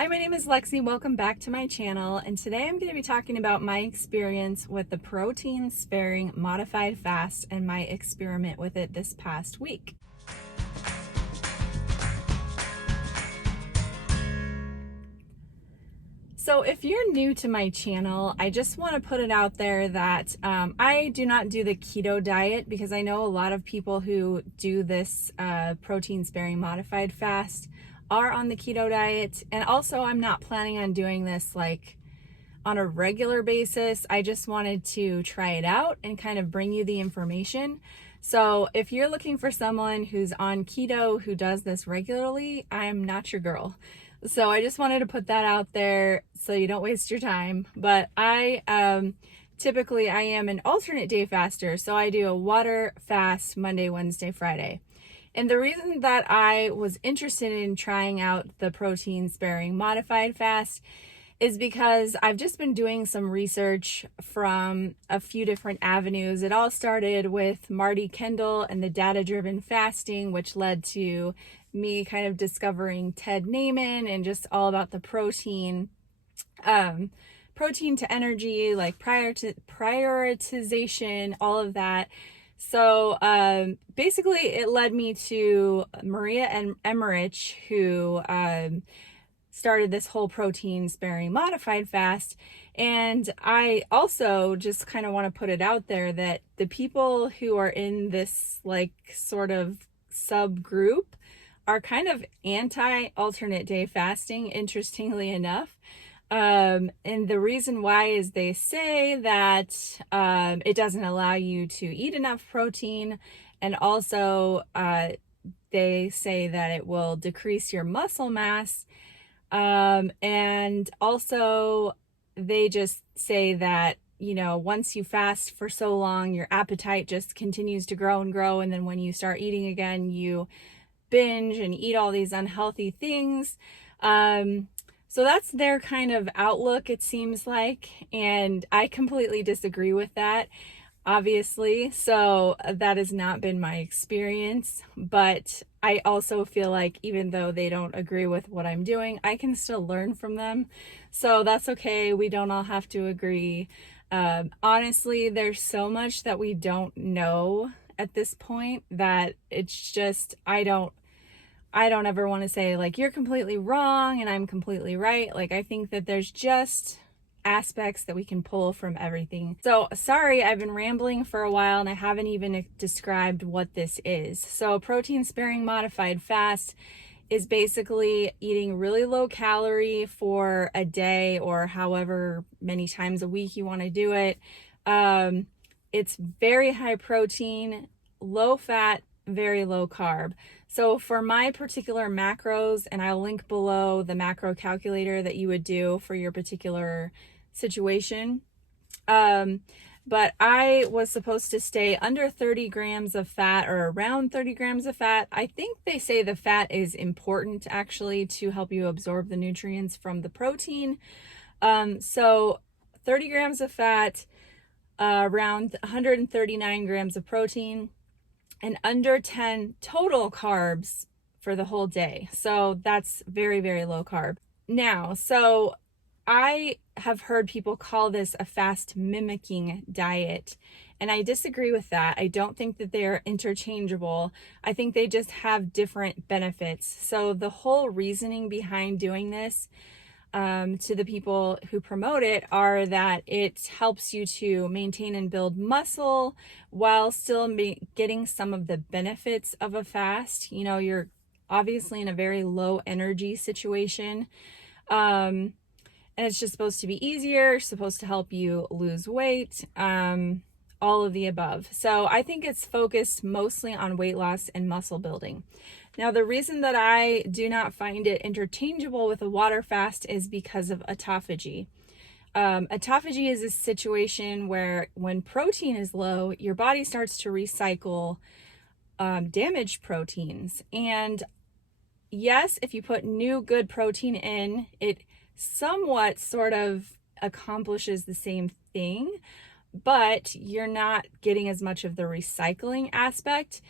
Hi, my name is Lexi. Welcome back to my channel. And today I'm going to be talking about my experience with the protein sparing modified fast and my experiment with it this past week. So if you're new to my channel, I just want to put it out there that I do not do the keto diet because I know a lot of people who do this protein sparing modified fast are on the keto diet. And also I'm not planning on doing this like on a regular basis. I just wanted to try it out and kind of bring you the information. So if you're looking for someone who's on keto who does this regularly, I'm not your girl. So I just wanted to put that out there so you don't waste your time. But typically I am an alternate day faster. So I do a water fast Monday, Wednesday, Friday. And the reason that I was interested in trying out the protein sparing modified fast is because I've just been doing some research from a few different avenues. It all started with Marty Kendall and the data-driven fasting, which led to me kind of discovering Ted Naiman and just all about the protein to energy, like prioritization, all of that. So basically it led me to Maria and Emmerich, who started this whole protein sparing modified fast. And I also just kind of want to put it out there that the people who are in this like sort of subgroup are kind of anti alternate day fasting, interestingly enough. And the reason why is they say that it doesn't allow you to eat enough protein, and also they say that it will decrease your muscle mass. And also they just say that, you know, once you fast for so long, your appetite just continues to grow and grow. And then when you start eating again, you binge and eat all these unhealthy things. So that's their kind of outlook, it seems like. And I completely disagree with that, obviously. So that has not been my experience. But I also feel like even though they don't agree with what I'm doing, I can still learn from them. So that's okay. We don't all have to agree. Honestly, there's so much that we don't know at this point that it's just, I don't ever want to say like you're completely wrong and I'm completely right. Like I think that there's just aspects that we can pull from everything. So sorry, I've been rambling for a while and I haven't even described what this is. So protein sparing modified fast is basically eating really low calorie for a day or however many times a week you want to do it. It's very high protein, low fat, very low carb. So for my particular macros, and I'll link below the macro calculator that you would do for your particular situation. But I was supposed to stay under 30 grams of fat or around 30 grams of fat. I think they say the fat is important actually to help you absorb the nutrients from the protein. So 30 grams of fat, around 139 grams of protein, and under 10 total carbs for the whole day. So that's very, very low carb. Now, so I have heard people call this a fast mimicking diet, and I disagree with that. I don't think that they are interchangeable. I think they just have different benefits. So the whole reasoning behind doing this to the people who promote it are that it helps you to maintain and build muscle while still getting some of the benefits of a fast. You know, you're obviously in a very low energy situation. And it's just supposed to be easier, supposed to help you lose weight, all of the above. So I think it's focused mostly on weight loss and muscle building. Now, the reason that I do not find it interchangeable with a water fast is because of autophagy. Autophagy is a situation where when protein is low, your body starts to recycle damaged proteins. And yes, if you put new good protein in, it somewhat sort of accomplishes the same thing, but you're not getting as much of the recycling aspect.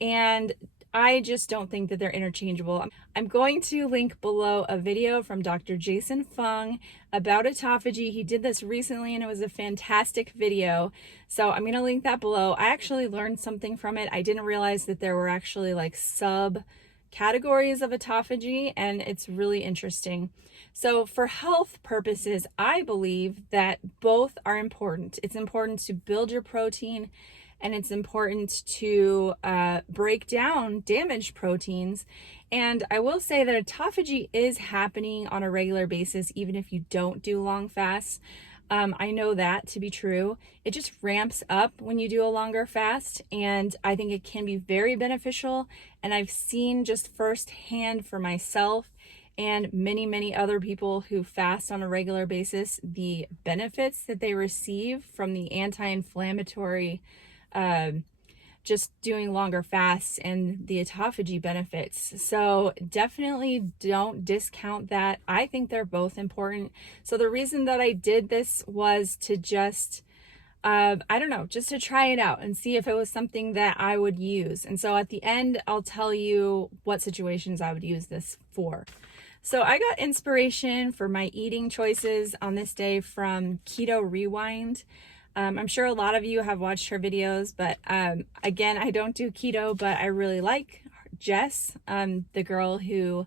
And I just don't think that they're interchangeable. I'm going to link below a video from Dr. Jason Fung about autophagy. He did this recently and it was a fantastic video. So I'm going to link that below. I actually learned something from it. I didn't realize that there were actually like sub categories of autophagy, and it's really interesting. So for health purposes, I believe that both are important. It's important to build your protein, and it's important to break down damaged proteins. And I will say that autophagy is happening on a regular basis, even if you don't do long fasts. I know that to be true. It just ramps up when you do a longer fast, and I think it can be very beneficial. And I've seen just firsthand for myself and many, many other people who fast on a regular basis, the benefits that they receive from the anti-inflammatory just doing longer fasts and the autophagy benefits. So definitely don't discount that. I think they're both important. So the reason that I did this was to just, I don't know, just to try it out and see if it was something that I would use. And so at the end, I'll tell you what situations I would use this for. So I got inspiration for my eating choices on this day from Keto Rewind. I'm sure a lot of you have watched her videos, but again, I don't do keto, but I really like Jess, the girl who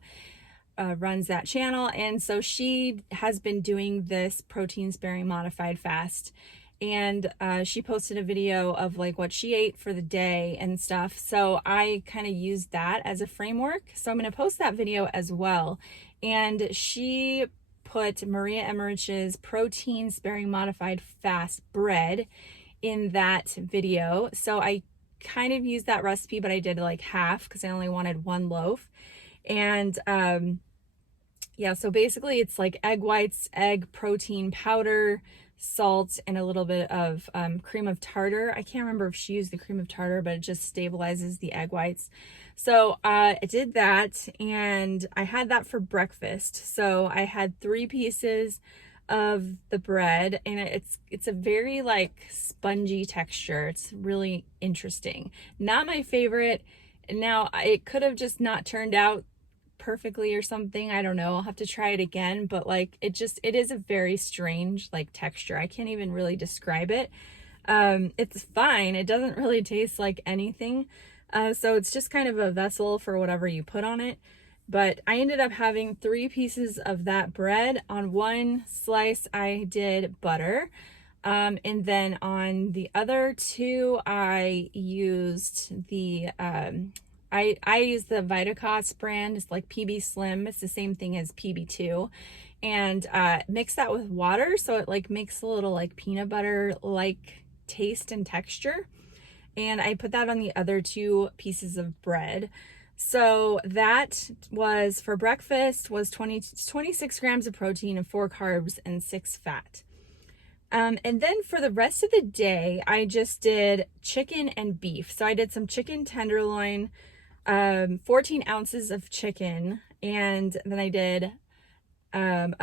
runs that channel. And so she has been doing this protein sparing modified fast. And she posted a video of like what she ate for the day and stuff. So I kind of used that as a framework. So I'm going to post that video as well. And she put Maria Emmerich's protein sparing modified fast bread in that video. So I kind of used that recipe, but I did like half because I only wanted one loaf. And yeah, so basically it's like egg whites, egg protein powder, salt, and a little bit of cream of tartar. I can't remember if she used the cream of tartar, but it just stabilizes the egg whites. So I did that, and I had that for breakfast. So I had 3 pieces of the bread, and it's a very like spongy texture. It's really interesting. Not my favorite. Now it could have just not turned out perfectly or something. I don't know. I'll have to try it again, but like it is a very strange like texture. I can't even really describe it. It's fine. It doesn't really taste like anything. So it's just kind of a vessel for whatever you put on it. But I ended up having 3 pieces of that bread. On one slice, I did butter. And then on the other 2, I used the, I use the Vitacost brand. It's like PB Slim. It's the same thing as PB2. And mix that with water so it like makes a little like peanut butter like taste and texture. And I put that on the other 2 pieces of bread. So that was for breakfast was 26 grams of protein and 4 carbs and 6 fat. And then for the rest of the day, I just did chicken and beef. So I did some chicken tenderloin, 14 ounces of chicken, and then I did a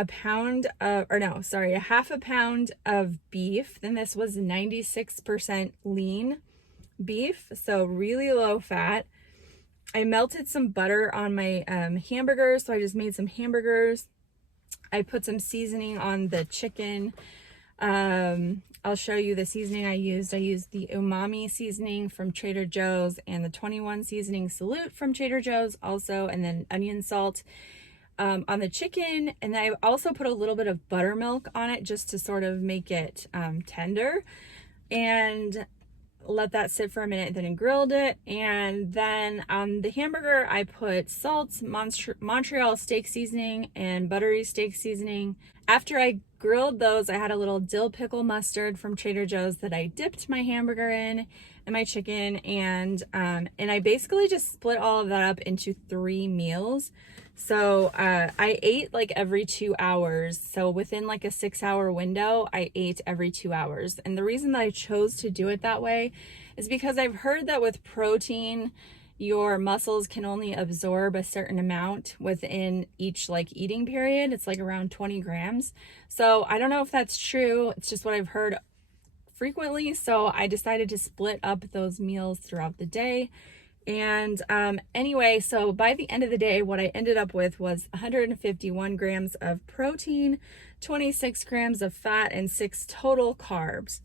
half a pound of beef. Then this was 96% lean beef, so really low fat. I melted some butter on my hamburgers, so I just made some hamburgers. I put some seasoning on the chicken. I'll show you the seasoning I used. I used the umami seasoning from Trader Joe's and the 21 seasoning Salute from Trader Joe's also, and then onion salt on the chicken. And I also put a little bit of buttermilk on it just to sort of make it tender, and let that sit for a minute. Then I grilled it, and then on the hamburger I put salt, Montreal steak seasoning, and buttery steak seasoning. After I grilled those, I had a little dill pickle mustard from Trader Joe's that I dipped my hamburger in and my chicken, and I basically just split all of that up into 3 meals. So I ate like every 2 hours. So within like a 6-hour window, I ate every 2 hours. And the reason that I chose to do it that way is because I've heard that with protein, your muscles can only absorb a certain amount within each like eating period. It's like around 20 grams. So I don't know if that's true. It's just what I've heard frequently. So I decided to split up those meals throughout the day. And anyway, so by the end of the day, what I ended up with was 151 grams of protein, 26 grams of fat, and 6 total carbs.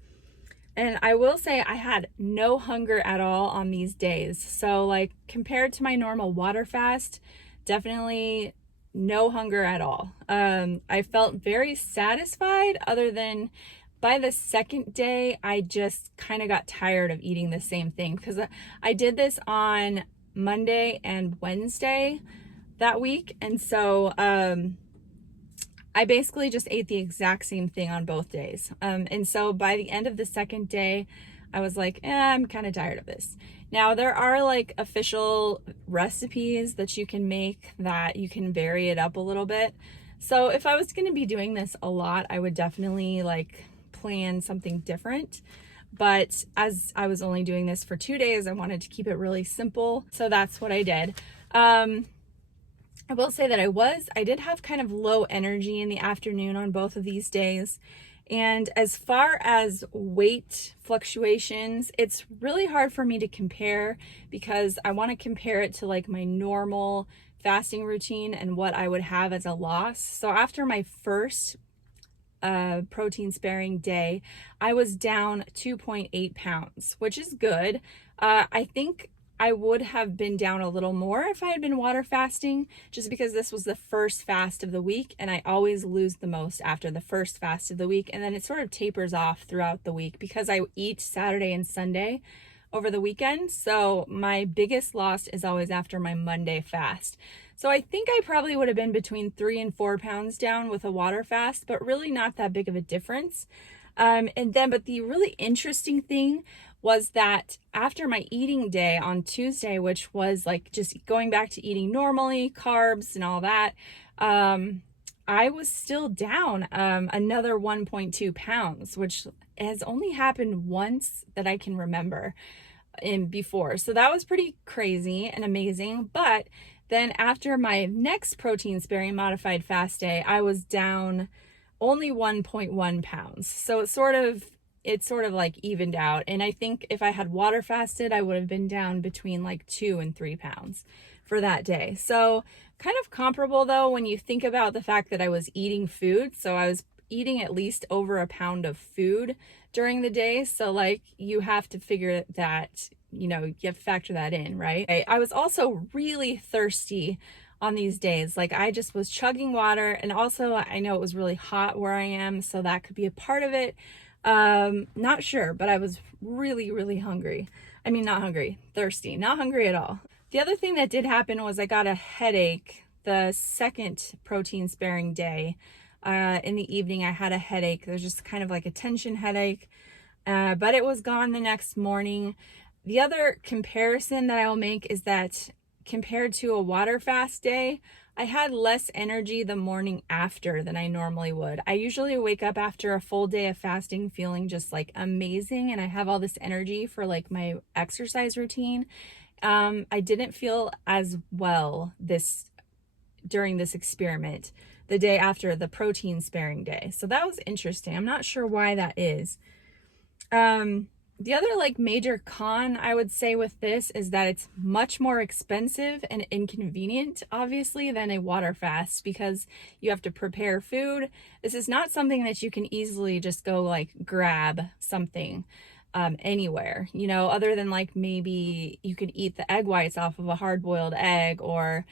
And I will say I had no hunger at all on these days. So like compared to my normal water fast, definitely no hunger at all. I felt very satisfied, other than by the second day, I just kind of got tired of eating the same thing, because I did this on Monday and Wednesday that week. And so I basically just ate the exact same thing on both days. And so by the end of the second day, I was like, I'm kind of tired of this. Now, there are like official recipes that you can make that you can vary it up a little bit. So if I was going to be doing this a lot, I would definitely like plan something different. But as I was only doing this for 2 days, I wanted to keep it really simple. So that's what I did. I will say that I did have kind of low energy in the afternoon on both of these days. And as far as weight fluctuations, it's really hard for me to compare, because I want to compare it to like my normal fasting routine and what I would have as a loss. So after my first protein sparing day, I was down 2.8 pounds, which is good. I think I would have been down a little more if I had been water fasting, just because this was the first fast of the week, and I always lose the most after the first fast of the week, and then it sort of tapers off throughout the week because I eat Saturday and Sunday over the weekend. So my biggest loss is always after my Monday fast. So I think I probably would have been between 3 and 4 pounds down with a water fast, but really not that big of a difference. But the really interesting thing was that after my eating day on Tuesday, which was like just going back to eating normally, carbs and all that, I was still down another 1.2 pounds, which has only happened once that I can remember before. So that was pretty crazy and amazing. But then after my next protein sparing modified fast day, I was down only 1.1 pounds. So it sort of like evened out. And I think if I had water fasted, I would have been down between like 2 and 3 pounds for that day. So kind of comparable though, when you think about the fact that I was eating food. So I was eating at least over a pound of food during the day. So like you have to figure that, you have to factor that in, right? I was also really thirsty on these days. Like I just was chugging water, and also I know it was really hot where I am, so that could be a part of it. Not sure, but I was really, really hungry. I mean, not hungry, thirsty, not hungry at all. The other thing that did happen was I got a headache the second protein sparing day. In the evening, I had a headache. There's just kind of like a tension headache, but it was gone the next morning. The other comparison that I will make is that compared to a water fast day, I had less energy the morning after than I normally would. I usually wake up after a full day of fasting feeling just like amazing, and I have all this energy for like my exercise routine. I didn't feel as well during this experiment the day after the protein sparing day. So that was interesting. I'm not sure why that is. The other like major con I would say with this is that it's much more expensive and inconvenient, obviously, than a water fast, because you have to prepare food. This is not something that you can easily just go like grab something anywhere, other than like maybe you could eat the egg whites off of a hard-boiled egg, or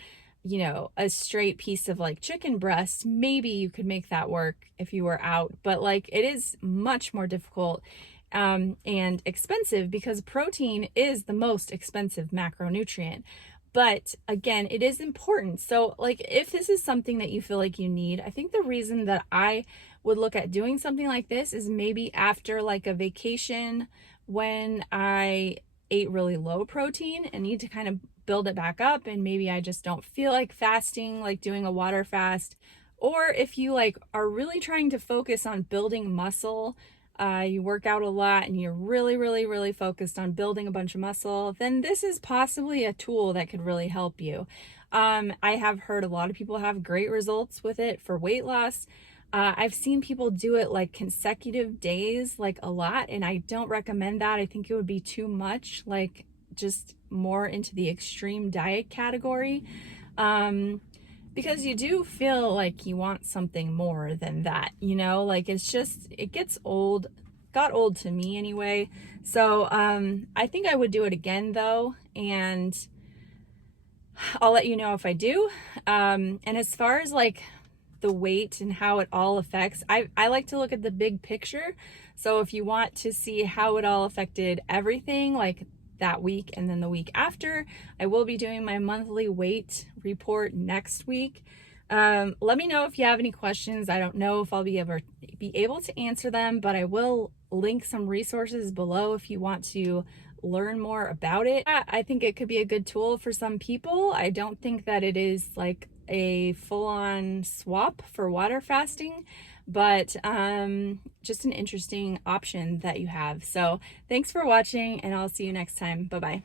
a straight piece of like chicken breast. Maybe you could make that work if you were out, but like it is much more difficult and expensive, because protein is the most expensive macronutrient. But again, it is important. So like if this is something that you feel like you need, I think the reason that I would look at doing something like this is maybe after like a vacation when I ate really low protein and need to kind of build it back up, and maybe I just don't feel like fasting, like doing a water fast. Or if you like are really trying to focus on building muscle, you work out a lot and you're really, really, really focused on building a bunch of muscle, then this is possibly a tool that could really help you. I have heard a lot of people have great results with it for weight loss. I've seen people do it like consecutive days, like a lot, and I don't recommend that. I think it would be too much. Like just more into the extreme diet category, because you do feel like you want something more than that, you know, like it's just, it gets old, got old to me anyway. So I think I would do it again though, and I'll let you know if I do. And as far as like the weight and how it all affects, I like to look at the big picture. So if you want to see how it all affected everything, like that week and then the week after, I will be doing my monthly weight report next week. Let me know if you have any questions. I don't know if I'll be able to answer them, but I will link some resources below if you want to learn more about it. I think it could be a good tool for some people. I don't think that it is like a full-on swap for water fasting, but just an interesting option that you have. So thanks for watching, and I'll see you next time. Bye-bye.